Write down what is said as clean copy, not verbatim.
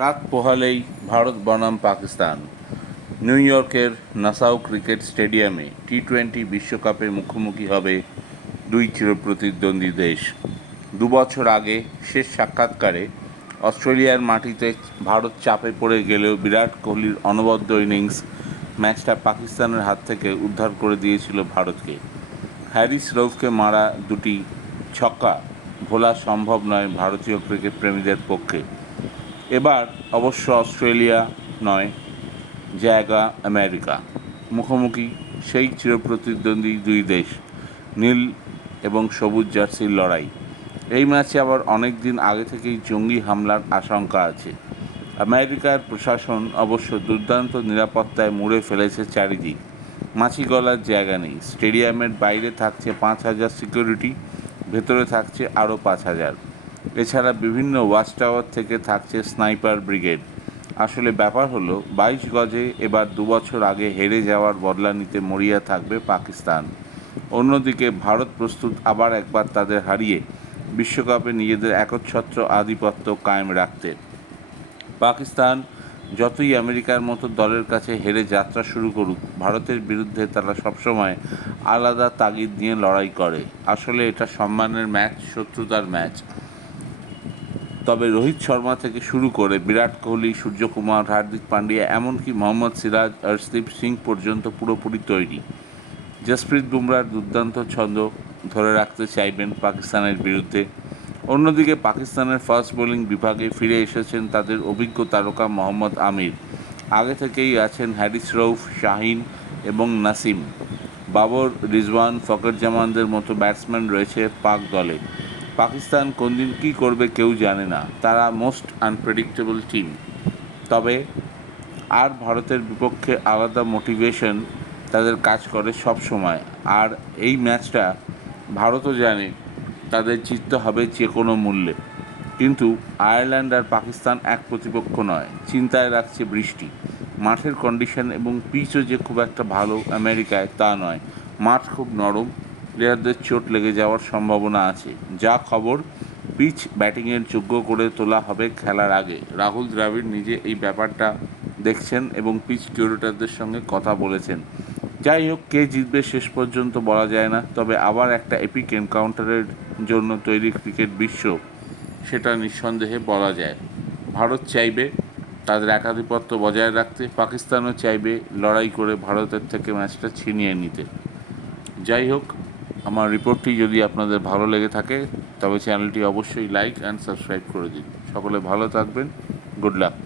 রাত পোহালেই ভারত বনাম পাকিস্তান। নিউ ইয়র্কের নাসাউ ক্রিকেট স্টেডিয়ামে টি-20 বিশ্বকাপে মুখোমুখি হবে দুই চিরপ্রতিদ্বন্দ্বী দেশ। 2 বছর আগে শেষ সাক্ষাৎকারে অস্ট্রেলিয়ার মাটিতে ভারত চাপে পড়ে গেলেও বিরাট কোহলির অনবদ্য ইনিংস ম্যাচটা পাকিস্তানের হাত থেকে উদ্ধার করে দিয়েছিল ভারতকে। হ্যারিস রউফকে মারা দুটি ছক্কা ভোলা সম্ভব নয় ভারতীয় ক্রিকেট প্রেমীদের পক্ষে। এবার অবশ্য অস্ট্রেলিয়া নয়, জায়গা আমেরিকা। মুখোমুখি সেই চিরপ্রতিদ্বন্দ্বী দুই দেশ, নীল এবং সবুজ জার্সির লড়াই। এই ম্যাচে আবার অনেক দিন আগে থেকেই জঙ্গি হামলার আশঙ্কা আছে। আমেরিকার প্রশাসন অবশ্য দুর্দান্ত নিরাপত্তায় মুড়ে ফেলেছে চারিদিক। মাছি গলার জায়গা নেই। স্টেডিয়ামের বাইরে থাকছে 5,000 সিকিউরিটি, ভেতরে থাকছে আরও 5,000। এছাড়া বিভিন্ন ওয়াচ টাওয়ার থেকে থাকছে স্নাইপার ব্রিগেড। আসলে ব্যাপার হলো 22 গজে এবার 2 বছর আগে হেরে যাওয়ার বদলা নিতে মরিয়া থাকবে পাকিস্তান। অন্যদিকে ভারত প্রস্তুত আবার একবার তাদের হারিয়ে বিশ্বকাপে নিজেদের একচ্ছত্র আধিপত্য কায়েম রাখতে। পাকিস্তান যতই আমেরিকার মতো দলের কাছে হেরে যাত্রা শুরু করুক, ভারতের বিরুদ্ধে তারা সবসময় আলাদা তাগিদ নিয়ে লড়াই করে। আসলে এটা সম্মানের ম্যাচ, শত্রুতার ম্যাচ। তবে রোহিত শর্মা থেকে শুরু করে বিরাট কোহলি, সূর্যকুমার, হার্দিক পান্ডিয়া, এমনকি মোহাম্মদ সিরাজ, হরদীপ সিং পর্যন্ত পুরোপুরি তৈরি। জসপ্রীত বুমরার দুর্দান্ত ছন্দ ধরে রাখতে চাইবেন পাকিস্তানের বিরুদ্ধে। অন্যদিকে পাকিস্তানের ফাস্ট বোলিং বিভাগে ফিরে এসেছেন তাদের অভিজ্ঞ তারকা মোহাম্মদ আমির। আগে থেকেই আছেন হ্যারিস রউফ, শাহিন এবং নাসিম। বাবর, রিজওয়ান, ফখর জামানদের মতো ব্যাটসম্যান রয়েছে পাক দলে। পাকিস্তান কোন দিন কী করবে কেউ জানে না, তারা মোস্ট আনপ্রেডিক্টেবল টিম। তবে আর ভারতের বিপক্ষে আলাদা মোটিভেশন তাদের কাজ করে সব সময়। আর এই ম্যাচটা ভারতও জানে তাদের জিততে হবে যে কোনো মূল্যে। কিন্তু আয়ারল্যান্ড আর পাকিস্তান এক প্রতিপক্ষ নয়। চিন্তায় রাখছে বৃষ্টি, মাঠের কন্ডিশন এবং পিচও যে খুব একটা ভালো আমেরিকায় তা নয়। মাঠ খুব নরম, প্লেয়ারদের চোট লেগে যাওয়ার সম্ভাবনা আছে। যা খবর, পিচ ব্যাটিংয়ের যোগ্য করে তোলা হবে খেলার আগে। রাহুল দ্রাবিড় নিজে এই ব্যাপারটা দেখছেন এবং পিচ কিউরেটরদের সঙ্গে কথা বলেছেন। যাই হোক, কে জিতবে শেষ পর্যন্ত বলা যায় না, তবে আবার একটা এপিক এনকাউন্টারের জন্য তৈরি ক্রিকেট বিশ্ব, সেটা নিঃসন্দেহে বলা যায়। ভারত চাইবে তাদের একাধিপত্য বজায় রাখতে, পাকিস্তানও চাইবে লড়াই করে ভারতের থেকে ম্যাচটা ছিনিয়ে নিতে। যাই হোক, আমার রিপোর্টটি যদি আপনাদের ভালো লেগে থাকে তবে চ্যানেলটি অবশ্যই লাইক অ্যান্ড সাবস্ক্রাইব করে দিন। সকলে ভালো থাকবেন। Good luck.